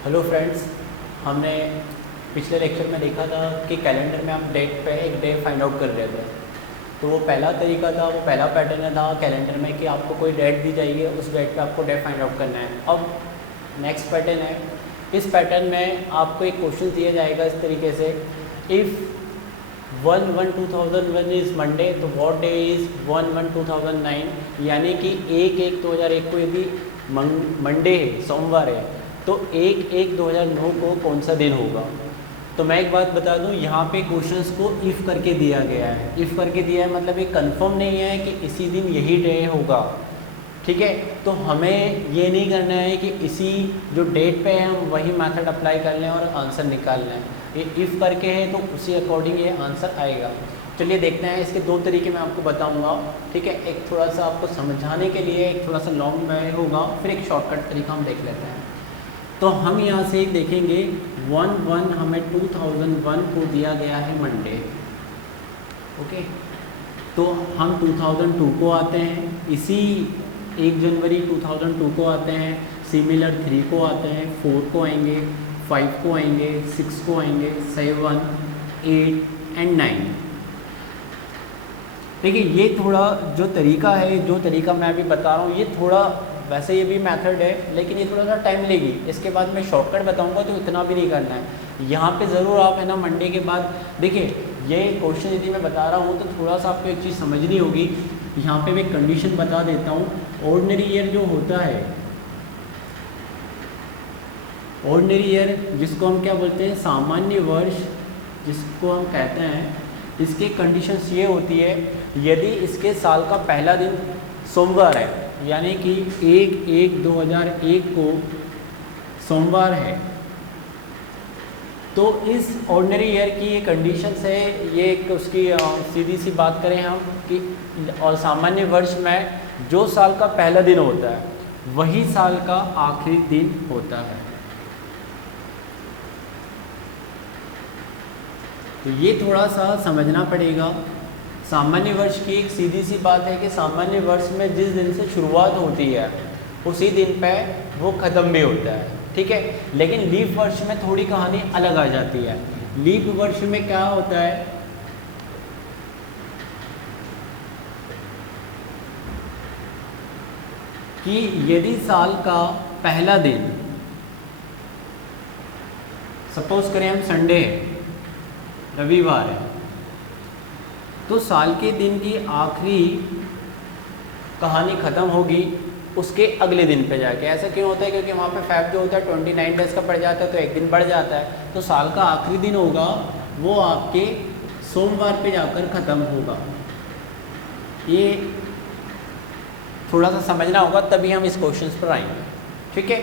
Hello friends, हमने पिछले lecture में देखा था कि कैलेंडर में आप डेट पे एक डे फाइंड आउट कर रहे थे। तो वो पहला तरीका था, वो पहला पैटर्न था कैलेंडर में कि आपको कोई डेट दी जाएगी, उस डेट पे आपको डे फाइंड आउट करना है। अब नेक्स्ट पैटर्न है, इस पैटर्न में आपको एक क्वेश्चन दिया जाएगा इस तरीके से, इफ़ 1/1/2001 इज़ मंडे तो व्हाट डे इज़ 1/1/2009, यानी कि 1/1/2001 को यदि मंडे है, सोमवार है, तो 1/1/2009 को कौन सा दिन होगा। तो मैं एक बात बता दूं, यहाँ पे क्वेश्चंस को इफ़ करके दिया गया है। इफ़ करके दिया है मतलब ये कंफर्म नहीं है कि इसी दिन यही डे होगा, ठीक है। तो हमें ये नहीं करना है कि इसी जो डेट पे है हम वही मेथड अप्लाई कर लें और आंसर निकाल लें। ये इफ़ करके है तो उसी अकॉर्डिंग ये आंसर आएगा। चलिए देखते हैं, इसके दो तरीके मैं आपको बताऊंगा, ठीक है। एक थोड़ा सा आपको समझाने के लिए, एक थोड़ा सा लॉन्ग वे होगा, फिर एक शॉर्टकट तरीका हम देख लेते हैं। तो हम यहाँ से देखेंगे 1/1 हमें 2001 को दिया गया है मंडे, ओके। तो हम 2002 को आते हैं, इसी 1 जनवरी 2002 को आते हैं, सिमिलर 3 को आते हैं, 4 को आएंगे, 5 को आएंगे, 6 को आएंगे, 7, 8 एंड 9। देखिए ये थोड़ा जो तरीका है, जो तरीका मैं अभी बता रहा हूँ, ये थोड़ा वैसे ये भी मेथड है, लेकिन ये थोड़ा सा टाइम लेगी। इसके बाद मैं शॉर्टकट बताऊंगा तो इतना भी नहीं करना है। यहाँ पे ज़रूर आप है ना मंडे के बाद देखिए, ये क्वेश्चन यदि मैं बता रहा हूँ तो थोड़ा सा आपको एक चीज़ समझनी होगी। यहाँ पे मैं कंडीशन बता देता हूँ। ऑर्डिनरी ईयर जो होता है, ऑर्डिनरी ईयर जिसको हम क्या बोलते हैं, सामान्य वर्ष जिसको हम कहते हैं, इसके कंडीशंस ये होती है, यदि इसके साल का पहला दिन सोमवार है, यानी कि 1/1/2001 को सोमवार है, तो इस ऑर्डिनरी ईयर की ये कंडीशंस है। ये एक उसकी सीधी सी बात करें हम कि और सामान्य वर्ष में जो साल का पहला दिन होता है वही साल का आखिरी दिन होता है। तो ये थोड़ा सा समझना पड़ेगा। सामान्य वर्ष की एक सीधी सी बात है कि सामान्य वर्ष में जिस दिन से शुरुआत होती है उसी दिन पे वो ख़त्म भी होता है, ठीक है। लेकिन लीप वर्ष में थोड़ी कहानी अलग आ जाती है। लीप वर्ष में क्या होता है कि यदि साल का पहला दिन, सपोज करें हम संडे है, रविवार है, तो साल के दिन की आखिरी कहानी ख़त्म होगी उसके अगले दिन पे जाके। ऐसा क्यों होता है? क्योंकि वहाँ पे फैब जो होता है 29 डेज़ का पड़ जाता है, तो एक दिन बढ़ जाता है। तो साल का आखिरी दिन होगा वो आपके सोमवार पे जाकर ख़त्म होगा। ये थोड़ा सा समझना होगा, तभी हम इस क्वेश्चन पर आएंगे, ठीक है।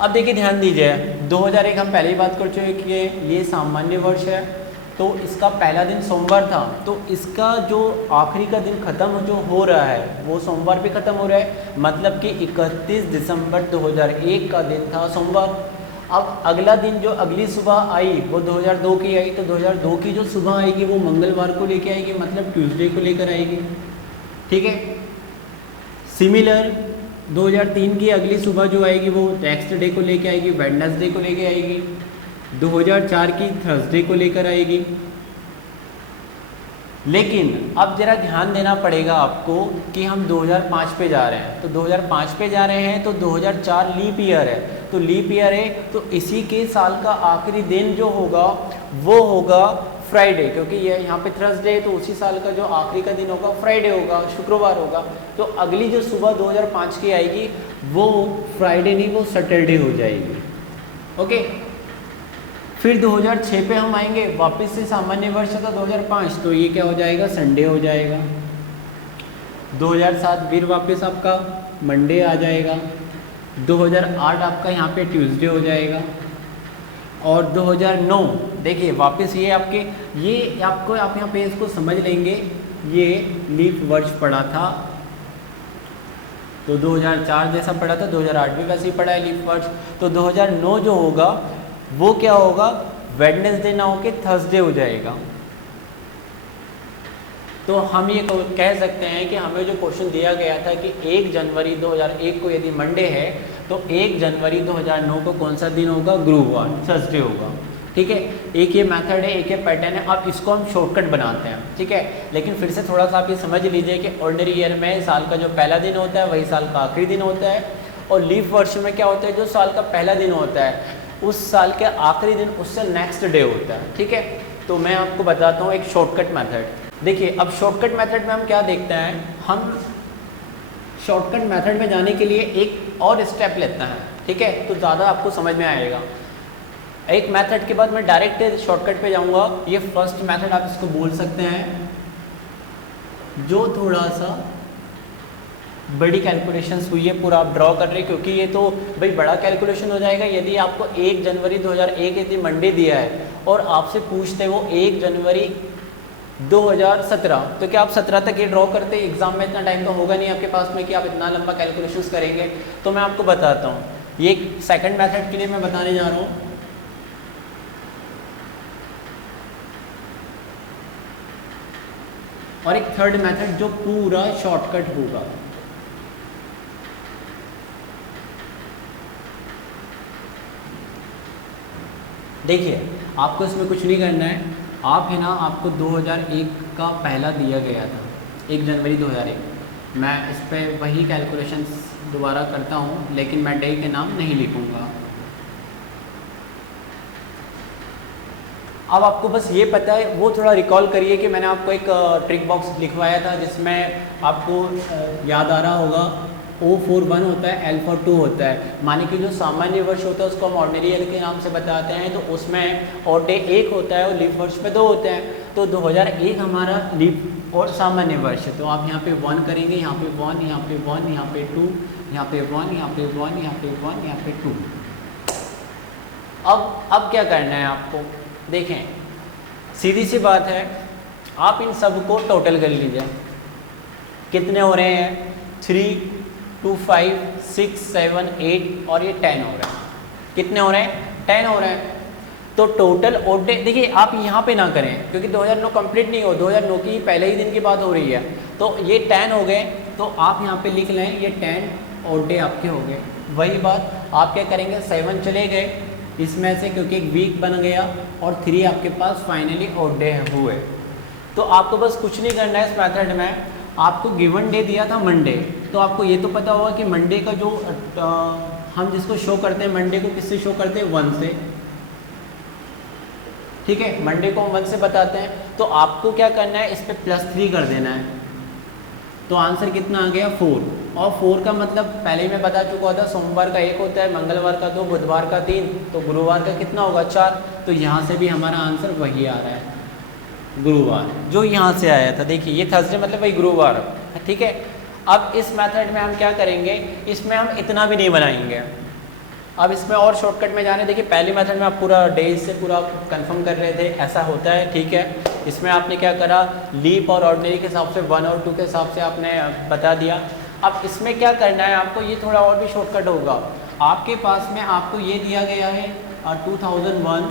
अब देखिए ध्यान दीजिए, 2001 हम पहले ही बात कर चुके कि ये सामान्य वर्ष है, तो इसका पहला दिन सोमवार था, तो इसका जो आखिरी का दिन ख़त्म जो हो रहा है वो सोमवार पे ख़त्म हो रहा है, मतलब कि 31 दिसंबर 2001 का दिन था सोमवार। अब अगला दिन जो अगली सुबह आई वो 2002 की आई, तो 2002 की जो सुबह आएगी वो मंगलवार को लेके आएगी, मतलब ट्यूसडे को लेकर आएगी, ठीक है। सिमिलर 2003 की अगली सुबह जो आएगी वो नेक्स्ट डे को लेके आएगी, वेडनेसडे को लेके आएगी। 2004 की थर्सडे को लेकर आएगी। लेकिन अब जरा ध्यान देना पड़ेगा आपको कि हम 2005 पे जा रहे हैं, तो 2005 पे जा रहे हैं तो 2004 लीप ईयर है, तो लीप ईयर है तो इसी के साल का आखिरी दिन जो होगा वो होगा फ्राइडे, क्योंकि ये यहाँ पे थर्सडे है तो उसी साल का जो आखिरी का दिन होगा फ्राइडे होगा, शुक्रवार होगा। तो अगली जो सुबह 2005 की आएगी वो फ्राइडे नहीं, वो सैटरडे हो जाएगी, ओके। फिर 2006 पे हम आएंगे, वापस से सामान्य वर्ष था 2005, तो ये क्या हो जाएगा, संडे हो जाएगा। 2007 फिर वापस आपका मंडे आ जाएगा। 2008 आपका यहाँ पे ट्यूसडे हो जाएगा। और 2009 देखिए वापस ये आपके, ये आपको आप यहाँ पे इसको समझ लेंगे, ये लीप वर्ष पड़ा था, तो 2004 जैसा पड़ा था, 2008 भी वैसे ही पड़ा है लीप वर्ष। तो 2009 जो होगा वो क्या होगा, वेडनेसडे ना होके थर्सडे हो जाएगा। तो हम ये कह सकते हैं कि हमें जो क्वेश्चन दिया गया था कि 1 जनवरी 2001 को यदि मंडे है तो 1 जनवरी 2009 को कौन सा दिन होगा? गुरुवार, थर्सडे होगा। ठीक है, एक ये मेथड है, एक ये पैटर्न है। अब इसको हम शॉर्टकट बनाते हैं, ठीक है। लेकिन फिर से थोड़ा सा आप ये समझ लीजिए कि ऑर्डिनरी ईयर में साल का जो पहला दिन होता है वही साल का आखिरी दिन होता है, और लीप वर्ष में क्या होता है, जो साल का पहला दिन होता है उस साल के आखिरी दिन उससे नेक्स्ट डे होता है, ठीक है। तो मैं आपको बताता हूँ एक शॉर्टकट मेथड। देखिए, अब शॉर्टकट मेथड में हम क्या देखते हैं, हम शॉर्टकट मेथड में जाने के लिए एक और स्टेप लेते हैं, ठीक है, तो ज़्यादा आपको समझ में आएगा। एक मेथड के बाद मैं डायरेक्ट शॉर्टकट पे जाऊंगा। ये फर्स्ट मेथड आप इसको बोल सकते हैं, जो थोड़ा सा बड़ी कैलकुलेशंस हुई है, पूरा आप ड्रॉ कर रहे हैं, क्योंकि ये तो भाई बड़ा कैलकुलेशन हो जाएगा। यदि आपको 1 जनवरी 2001 यदि मंडे दिया है और आपसे पूछते वो 1 जनवरी 2017, तो क्या आप 17 तक ये ड्रॉ करते? एग्जाम में इतना टाइम तो होगा नहीं आपके पास में कि आप इतना लंबा कैलकुलेशंस करेंगे। तो मैं आपको बताता हूँ, ये सेकंड मेथड के लिए मैं बताने जा रहा हूँ। और एक थर्ड मेथड जो पूरा शॉर्टकट होगा। देखिए, आपको इसमें कुछ नहीं करना है, आप है ना, आपको 2001 का पहला दिया गया था, 1 जनवरी 2001। मैं इस पर वही कैलकुलेशंस दोबारा करता हूँ, लेकिन मैं डे के नाम नहीं लिखूँगा। अब आपको बस ये पता है, वो थोड़ा रिकॉल करिए कि मैंने आपको एक ट्रिक बॉक्स लिखवाया था जिसमें आपको याद आ रहा होगा, O41 होता है, L42 होता है। माने कि जो सामान्य वर्ष होता है उसको हम ऑर्डिनरी ईयर के नाम से बताते हैं, तो उसमें ऑड डे 1 होता है और लीप वर्ष में 2 होते हैं। तो 2001 हमारा लीप और सामान्य वर्ष है, तो आप यहाँ पे 1 करेंगे, यहाँ पे 1, यहाँ पे 1, यहाँ पे 2, यहाँ पे 1, यहाँ पे 1, यहाँ पे 1, यहाँ पे 2। अब क्या करना है आपको? देखें, सीधी सी बात है, आप इन सब को टोटल कर लीजिए। कितने हो रहे हैं? 3, 2, 5, 6, 7, 8 और ये 10 हो रहे हैं। कितने हो रहे हैं? 10 हो रहे हैं। तो टोटल ऑड डे, देखिए आप यहाँ पे ना करें क्योंकि 2009 कंप्लीट नहीं हो, 2009 की पहले ही दिन की बात हो रही है। तो ये 10 हो गए, तो आप यहाँ पे लिख लें, ये 10 ऑड डे आपके हो गए। वही बात आप क्या करेंगे, 7 चले गए इसमें से क्योंकि एक वीक बन गया, और 3 आपके पास फाइनली ऑड डे हुए। तो आपको बस कुछ नहीं करना है इस मेथड में। आपको गिवन डे दिया था मंडे, तो आपको ये तो पता होगा कि मंडे का जो हम जिसको शो करते हैं, मंडे को किससे शो करते हैं? 1 से, ठीक है। मंडे को हम 1 से बताते हैं। तो आपको क्या करना है, इस पे +3 कर देना है। तो आंसर कितना आ गया? 4। और 4 का मतलब पहले ही मैं बता चुका था, सोमवार का 1 होता है, मंगलवार का 2, बुधवार का 3, तो गुरुवार का कितना होगा? 4। तो यहाँ से भी हमारा आंसर वही आ रहा है, गुरुवार, जो यहाँ से आया था। देखिए, ये थर्सडे मतलब वही गुरुवार, ठीक है। अब इस मेथड में हम क्या करेंगे, इसमें हम इतना भी नहीं बनाएंगे। अब इसमें और शॉर्टकट में जाने, देखिए पहली मेथड में आप पूरा डेज से पूरा कंफर्म कर रहे थे, ऐसा होता है, ठीक है। इसमें आपने क्या करा, लीप और ऑर्डिनरी के हिसाब से 1 और 2 के हिसाब से आपने बता दिया। अब इसमें क्या करना है आपको, ये थोड़ा और भी शॉर्टकट होगा। आपके पास में आपको ये दिया गया है 2001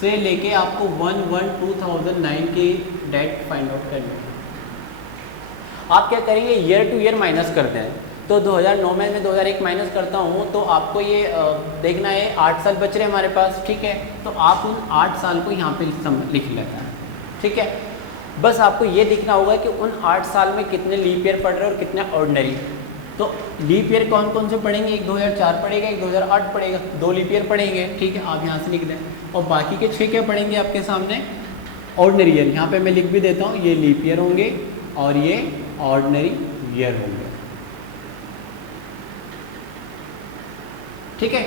से लेके आपको 1/1/2009 की डेट फाइंड आउट करनी है। आप क्या करेंगे, ईयर टू ईयर माइनस करते हैं। तो 2009 में मैं 2001 माइनस करता हूँ, तो आपको ये देखना है 8 साल बच रहे हैं हमारे पास, ठीक है। तो आप उन 8 साल को यहाँ पे लिख लेते हैं, ठीक है। बस आपको ये दिखना होगा कि उन 8 साल में कितने लीप ईयर पड़ रहे हैं और कितने ऑर्डिनरी। तो लीप ईयर कौन कौन से पढ़ेंगे, एक 2004 पड़ेगा, एक 2008 पड़ेगा, 2 लीप ईयर पढ़ेंगे, ठीक है। आप यहाँ से लिख दें, और बाकी के 6 क्या पढ़ेंगे आपके सामने, ऑर्डिनरी ईयर। यहाँ पे मैं लिख भी देता हूँ, ये लीप ईयर होंगे और ये ऑर्डिनरी ईयर होंगे, ठीक है।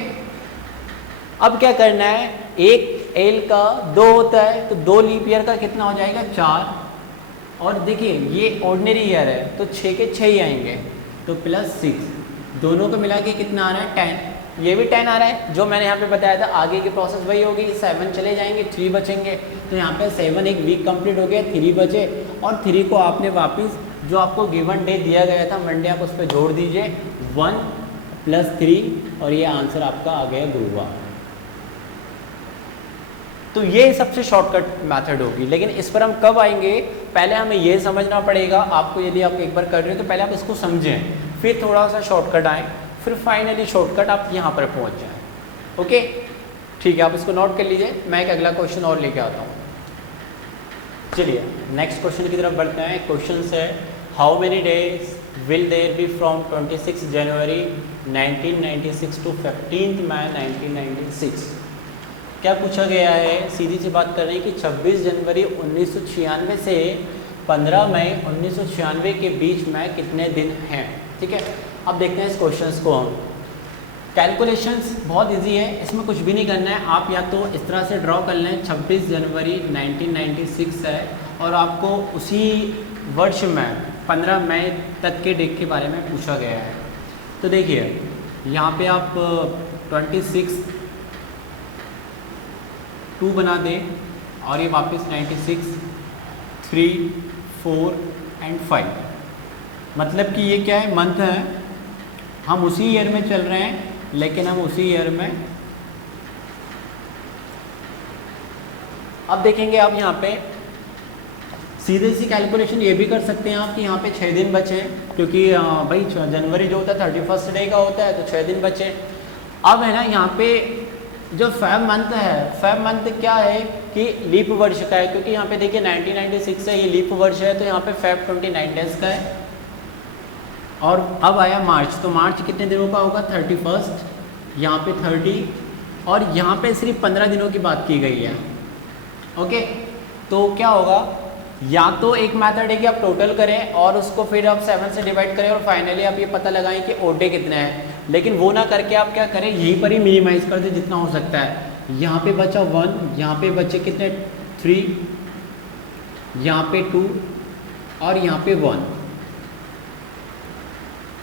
अब क्या करना है, एक एल का 2 होता है, तो 2 लीप ईयर का कितना हो जाएगा, 4। और देखिए ये ऑर्डिनरी ईयर है, तो 6 के 6 ही आएंगे, तो +6, दोनों को मिला के कितना आ रहा है, 10। ये भी 10 आ रहा है, जो मैंने यहाँ पे बताया था। आगे की प्रोसेस वही होगी, 7 चले जाएंगे, 3 बचेंगे। तो यहाँ पे 7 एक वीक कंप्लीट हो गया, 3 बचे, और 3 को आपने वापस जो आपको गिवन डे दिया गया था मंडे, आप उस पर जोड़ दीजिए, 1 + 3, और ये आंसर आपका आ गया गुरुवार। तो ये सबसे शॉर्टकट मेथड होगी। लेकिन इस पर हम कब आएंगे, पहले हमें ये समझना पड़ेगा। आपको यदि आप एक बार कर रहे हो तो पहले आप इसको समझें, फिर थोड़ा सा शॉर्टकट आए, फिर फाइनली शॉर्टकट आप यहाँ पर पहुँच जाएँ। ओके, ठीक है, आप इसको नोट कर लीजिए। मैं एक अगला क्वेश्चन और लेके आता हूँ। चलिए नेक्स्ट क्वेश्चन की तरफ बढ़ते हैं। क्वेश्चन है how many days will there be from 26 January 1996 to 15 May 1996। क्या पूछा गया है, सीधी सी बात कर रहे हैं कि 26 जनवरी 1996 से 15 मई 1996 के बीच में कितने दिन हैं। ठीक है, अब देखते हैं इस क्वेश्चन को हम। कैलकुलेशंस बहुत इजी है, इसमें कुछ भी नहीं करना है। आप या तो इस तरह से ड्रॉ कर लें, 26 जनवरी 1996 है और आपको उसी वर्ष में 15 मई तक के डेट के बारे में पूछा गया है। तो देखिए यहाँ पे आप 26 2 बना दें और ये वापस 96 3 4 एंड 5, मतलब कि ये क्या है, मंथ है। हम उसी ईयर में चल रहे हैं, लेकिन हम उसी ईयर में अब देखेंगे। आप यहाँ पे सीधे सी कैलकुलेशन ये भी कर सकते हैं आप कि यहाँ पे 6 दिन बचे हैं, क्योंकि भाई जनवरी जो होता है 31 डे का होता है, तो 6 दिन बचे। अब है ना यहाँ पे जो फेब मंथ है, फेब मंथ क्या है कि लीप वर्ष का है, क्योंकि यहाँ पे देखिए 1996 है, ये लीप वर्ष है, तो यहाँ पे फेब 29 डेज का है। और अब आया मार्च, तो मार्च कितने दिनों का होगा, 31, यहाँ पे 30 और यहाँ पे सिर्फ 15 दिनों की बात की गई है। ओके, तो क्या होगा, या तो एक मेथड है कि आप टोटल करें और उसको फिर आप 7 से डिवाइड करें और फाइनली आप ये पता लगाएं कि ओड डे कितने हैं, लेकिन वो ना करके आप क्या करें, यहीं पर ही मिनिमाइज कर दें जितना हो सकता है। यहाँ पे बचा 1, यहाँ पे बचे कितने 3, यहाँ पे 2 और यहाँ पे 1।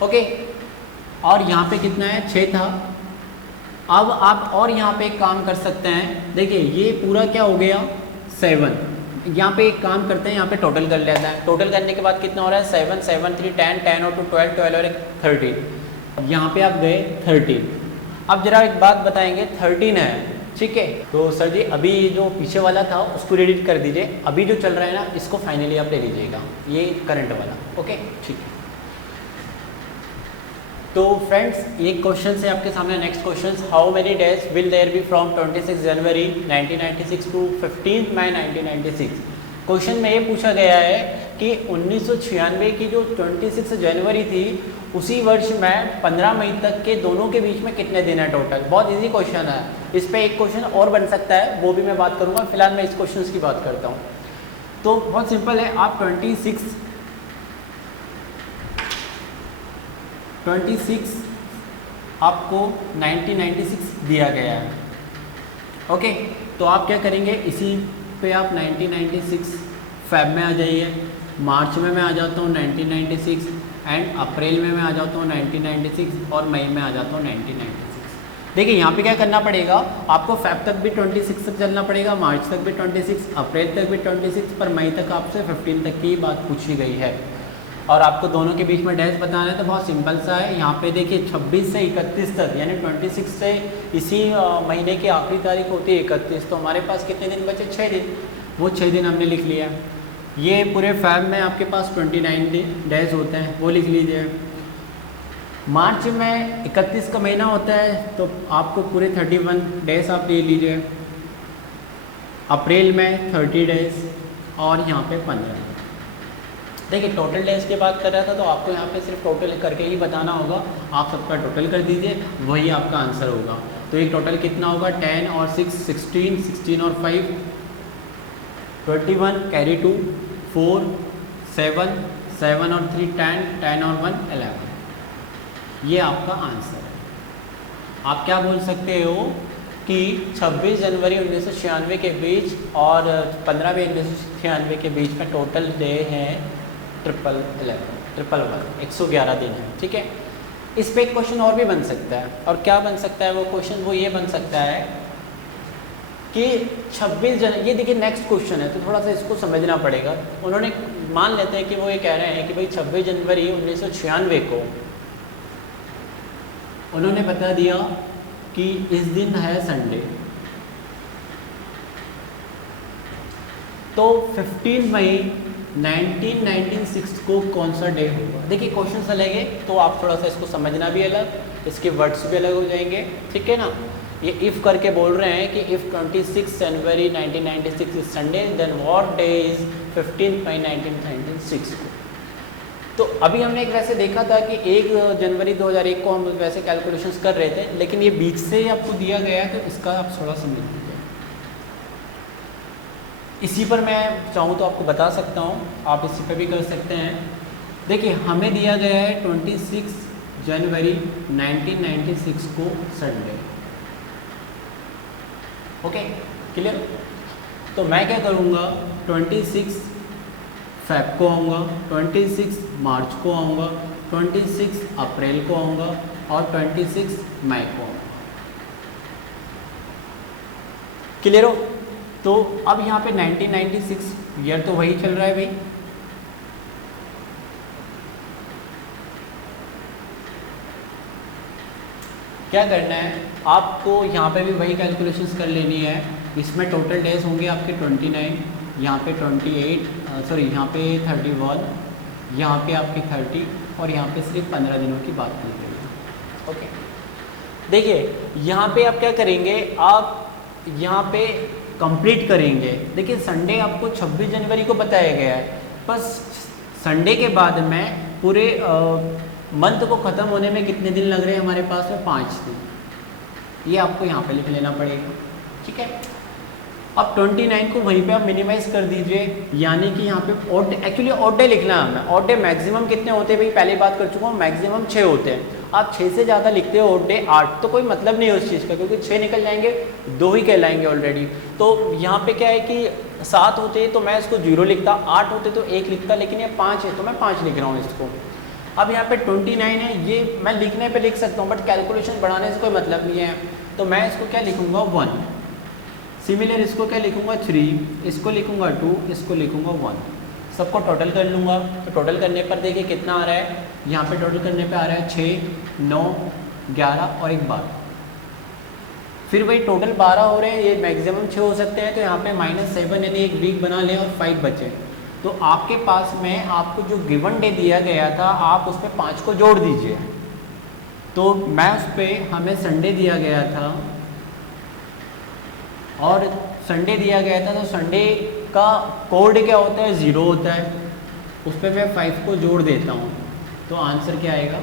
ओके, और यहाँ पे कितना है, 6 था। अब आप और यहाँ पे एक काम कर सकते हैं, देखिए ये पूरा क्या हो गया 7। यहाँ पे एक काम करते हैं, यहाँ पे टोटल कर लेते हैं। टोटल करने के बाद कितना हो रहा है, 7 7 3 10 10 और 2 12 12 और 13। यहाँ पे आप गए 13। अब जरा एक बात बताएंगे, 13 है, ठीक है, तो सर जी अभी जो पीछे वाला था उसको डिलीट कर दीजिए, अभी जो चल रहा है ना इसको फाइनली आप ले लीजिएगा, ये करंट वाला। ओके, ठीक है। तो फ्रेंड्स ये क्वेश्चन है आपके सामने। Next question, how many days will there be from 26 January 1996 to 15 May 1996। Question में ये पूछा गया है कि 1996 की जो 26 जनवरी थी उसी वर्ष में 15 मई तक के दोनों के बीच में कितने दिन है टोटल। बहुत इजी क्वेश्चन है, इस पर एक क्वेश्चन और बन सकता है, वो भी मैं बात करूँगा। फिलहाल मैं इस क्वेश्चन की बात करता हूँ। तो बहुत सिंपल है, आप 26 आपको 1996 दिया गया है। ओके, तो आप क्या करेंगे, इसी पे आप 1996 फेब में आ जाइए, मार्च में मैं आ जाता हूँ 1996 एंड अप्रैल में मैं आ जाता हूँ 1996 और मई में आ जाता हूँ 1996। देखिए यहाँ पे क्या करना पड़ेगा, आपको फेब तक भी 26 तक चलना पड़ेगा, मार्च तक भी 26, अप्रैल तक भी 26, पर मई तक आपसे 15 तक की बात पूछी गई है और आपको दोनों के बीच में डैश बताना है। तो बहुत सिंपल सा है, यहाँ पे देखिए 26 से 31 तक, यानी 26 से इसी महीने की आखिरी तारीख होती है 31, तो हमारे पास कितने दिन बचे, 6 दिन। वो 6 दिन हमने लिख लिया। ये पूरे फैब में आपके पास 29 डेज होते हैं, वो लिख लीजिए। मार्च में 31 का महीना होता है, तो आपको पूरे 31 डेज आप ले लीजिए। अप्रैल में 30 डेज और यहाँ पे 15। देखिए टोटल डेज की बात कर रहा था, तो आपको यहाँ पे सिर्फ टोटल करके ही बताना होगा। आप सबका टोटल कर दीजिए, वही आपका आंसर होगा। तो ये टोटल कितना होगा, 10 और 6 16, 16 और 5 21, कैरी 2 4 7 7 और 3 10 10 और 1 11। ये आपका आंसर है। आप क्या बोल सकते हो कि 26 जनवरी 1996 के बीच और 15 मई 1996 के बीच में टोटल डे हैं 111 दिन है। ठीक है, इस पे एक क्वेश्चन और भी बन सकता है, और क्या बन सकता है वो क्वेश्चन, वो ये बन सकता है कि 26 जनवरी, ये देखिए नेक्स्ट क्वेश्चन है, तो थोड़ा सा इसको समझना पड़ेगा। उन्होंने मान लेते हैं कि वो ये कह रहे हैं कि भाई 26 जनवरी 1996 को उन्होंने बता दिया कि इस दिन है संडे, तो 15 मई 1996 को कौन सा डे होगा। देखिए क्वेश्चन अलग है तो आप थोड़ा सा इसको समझना भी अलग, इसके वर्ड्स भी अलग हो जाएंगे, ठीक है ना। ये इफ़ करके बोल रहे हैं कि if 26 January 1996 is Sunday then what day is 15 May 1996 को। तो अभी हमने एक वैसे देखा था कि 1 जनवरी 2001 को हम वैसे कैलकुलेशंस कर रहे थे, लेकिन ये बीच से ही आपको दिया गया है तो इसका आप थोड़ा समझ लीजिए। इसी पर मैं चाहूँ तो आपको बता सकता हूँ, आप इसी पर भी कर सकते हैं। देखिए हमें दिया गया है 26 जनवरी 1996 को संडे, ओके क्लियर। तो मैं क्या करूँगा 26 फेब को आऊँगा, 26 मार्च को आऊँगा, 26 अप्रैल को आऊँगा और 26 मई को आऊँगा, क्लियर हो। तो अब यहाँ पे 1996 ईयर तो वही चल रहा है भाई, क्या करना है आपको यहाँ पे भी वही कैलकुलेशंस कर लेनी है। इसमें टोटल डेज होंगे आपके 29, यहाँ पे 28 सॉरी यहाँ पे 31, यहाँ पे आपके 30 और यहाँ पे सिर्फ 15 दिनों की बात की गई है, ओके। देखिए यहाँ पे आप क्या करेंगे, आप यहाँ पे कंप्लीट करेंगे। देखिए संडे आपको 26 जनवरी को बताया गया है, बस संडे के बाद में पूरे मंथ को ख़त्म होने में कितने दिन लग रहे हैं हमारे पास में 5 दिन, ये आपको यहाँ पे लिख लेना पड़ेगा, ठीक है। अब 29 को वहीं पे आप मिनिमाइज कर दीजिए, यानी कि यहाँ पे ऑड, एक्चुअली ऑड डे लिखना है हमें। ऑड डे मैक्सिमम कितने होते हैं भाई, पहले बात कर चुका हूँ, मैक्सिमम 6 होते हैं। आप 6 से ज़्यादा लिखते हो ऑड डे 8 तो कोई मतलब नहीं है उस चीज़ का, क्योंकि 6 निकल जाएंगे 2 ही कहलाएंगे ऑलरेडी। तो यहाँ पे क्या है कि 7 होते तो मैं इसको 0 लिखता, 8 होते तो 1 लिखता, लेकिन ये 5 है तो मैं 5 लिख रहा हूँ इसको। अब यहाँ पे 29 है, ये मैं लिखने पे लिख सकता हूँ बट कैलकुलेशन बढ़ाने से कोई मतलब नहीं है, तो मैं इसको क्या लिखूँगा 1। सिमिलर इसको क्या लिखूँगा 3, इसको लिखूँगा 2, इसको लिखूँगा 1। सबको टोटल कर लूँगा, तो टोटल करने पर देखिए कितना आ रहा है, यहाँ पे टोटल करने पे आ रहा है 6, 9, 11 और 1 12। फिर वही टोटल 12 हो रहे हैं, ये मैक्सिमम 6 हो सकते हैं, तो यहाँ पे -7 यानी एक वीक बना लें और 5 बचे। तो आपके पास में आपको जो गिवन डे दिया गया था आप उस पर 5 को जोड़ दीजिए। तो मैं उस पर हमें संडे दिया गया था और संडे दिया गया था, तो संडे का कोड क्या होता है 0 होता है, उस पर मैं 5 को जोड़ देता हूँ, तो आंसर क्या आएगा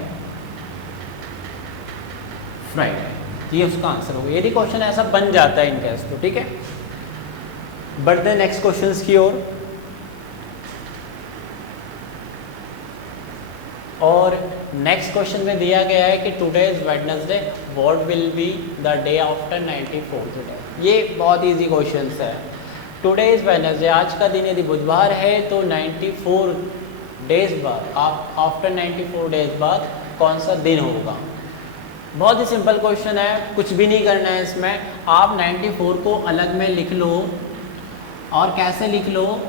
फ्राइडे, ये उसका आंसर होगा। यदि क्वेश्चन ऐसा बन जाता है इन केस तो ठीक है। बढ़ते हैं नेक्स्ट क्वेश्चंस की ओर। और नेक्स्ट क्वेश्चन में दिया गया है कि today is Wednesday, what will be the day after 94th day. ये बहुत इजी क्वेश्चन है। टुडे इज वेडनेसडे, आज का दिन यदि बुधवार है तो 94 डेज बाद, आप आफ्टर 94 डेज बाद कौन सा दिन होगा। बहुत ही सिंपल क्वेश्चन है, कुछ भी नहीं करना है इसमें। आप 94 को अलग में लिख लो और कैसे लिख लो,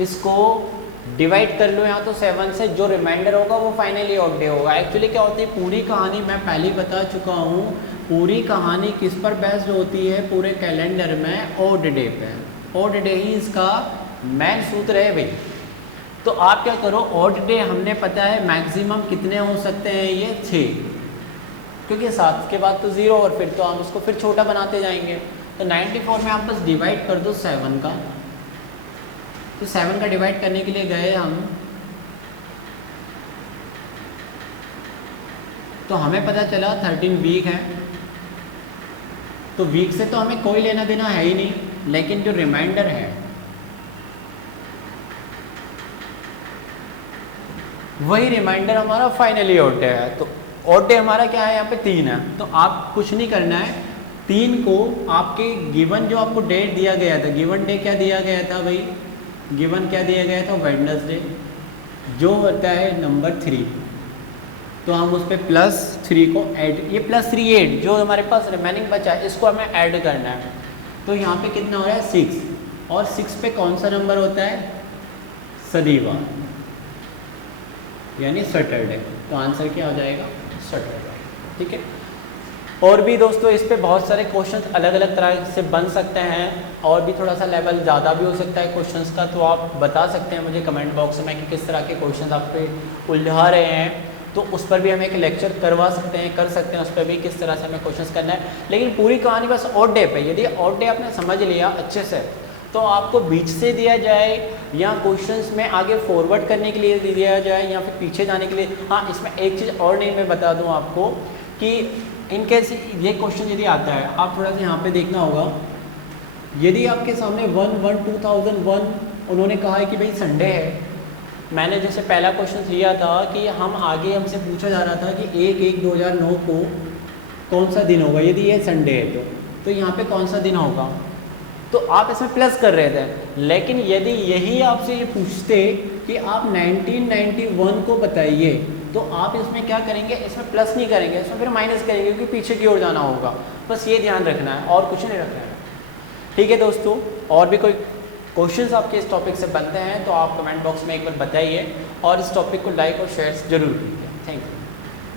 इसको डिवाइड कर लो यहाँ तो 7 से, जो रिमाइंडर होगा वो फाइनली ऑड डे होगा। एक्चुअली क्या होती है, पूरी कहानी मैं पहले ही बता चुका हूँ, पूरी कहानी किस पर बेस्ड होती है, पूरे कैलेंडर में ऑड डे पे। ऑड डे ही इसका मेन सूत्र है भाई। तो आप क्या करो, ऑड डे हमने पता है मैक्सिमम कितने हो सकते हैं, ये 6, क्योंकि 7 के बाद तो 0 और फिर तो हम उसको फिर छोटा बनाते जाएंगे। तो 94 में आप बस डिवाइड कर दो 7 का, तो 7 का डिवाइड करने के लिए गए हम, तो हमें पता चला 13 वीक है। तो वीक से तो हमें कोई लेना देना है ही नहीं, लेकिन जो रिमाइंडर है वही रिमाइंडर हमारा फाइनली ऑड डे है। तो ऑड डे हमारा क्या है, यहाँ पे 3 है। तो आप कुछ नहीं करना है, 3 को आपके गिवन जो आपको डेट दिया गया था, गिवन डे क्या दिया गया था भाई, गिवन क्या दिया गया था वेडनेसडे, जो होता है नंबर 3। तो हम उस पर +3 को ऐड, ये +3 8 जो हमारे पास रिमेनिंग बचा है इसको हमें ऐड करना है। तो यहाँ पे कितना हो रहा है 6, और 6 पे कौन सा नंबर होता है, शनिवार यानी सैटरडे। तो आंसर क्या हो जाएगा, सैटरडे, ठीक है। और भी दोस्तों इस पे बहुत सारे क्वेश्चंस अलग अलग तरह से बन सकते हैं, और भी थोड़ा सा लेवल ज़्यादा भी हो सकता है क्वेश्चंस का, तो आप बता सकते हैं मुझे कमेंट बॉक्स में कि किस तरह के क्वेश्चंस आप पे उलझा रहे हैं, तो उस पर भी हम एक लेक्चर करवा सकते हैं, कर सकते हैं उस पर भी किस तरह से हमें क्वेश्चंस करना है। लेकिन पूरी कहानी बस ऑड डे पे, यदि ऑड डे आपने समझ लिया अच्छे से, तो आपको बीच से दिया जाए या क्वेश्चंस में आगे फॉरवर्ड करने के लिए दिया जाए या फिर पीछे जाने के लिए। हाँ, इसमें एक चीज़ और नहीं मैं बता दूँ आपको कि इनकेस ये क्वेश्चन यदि आता है, आप थोड़ा सा यहाँ पे देखना होगा, यदि आपके सामने 1/1/2001 उन्होंने कहा है कि भाई संडे है, मैंने जैसे पहला क्वेश्चन लिया था कि हम आगे हमसे पूछा जा रहा था कि 1/1/2009 को कौन सा दिन होगा, यदि ये संडे है तो यहाँ पे कौन सा दिन होगा, तो आप इसमें प्लस कर रहे थे। लेकिन यदि यही आपसे ये पूछते कि आप 1991 को बताइए, तो आप इसमें क्या करेंगे, इसमें प्लस नहीं करेंगे, इसमें फिर माइनस करेंगे, क्योंकि पीछे की ओर जाना होगा। बस ये ध्यान रखना है और कुछ नहीं रखना है। ठीक है दोस्तों, और भी कोई क्वेश्चंस आपके इस टॉपिक से बनते हैं तो आप कमेंट बॉक्स में एक बार बताइए, और इस टॉपिक को लाइक और शेयर जरूर कीजिए। Thank you.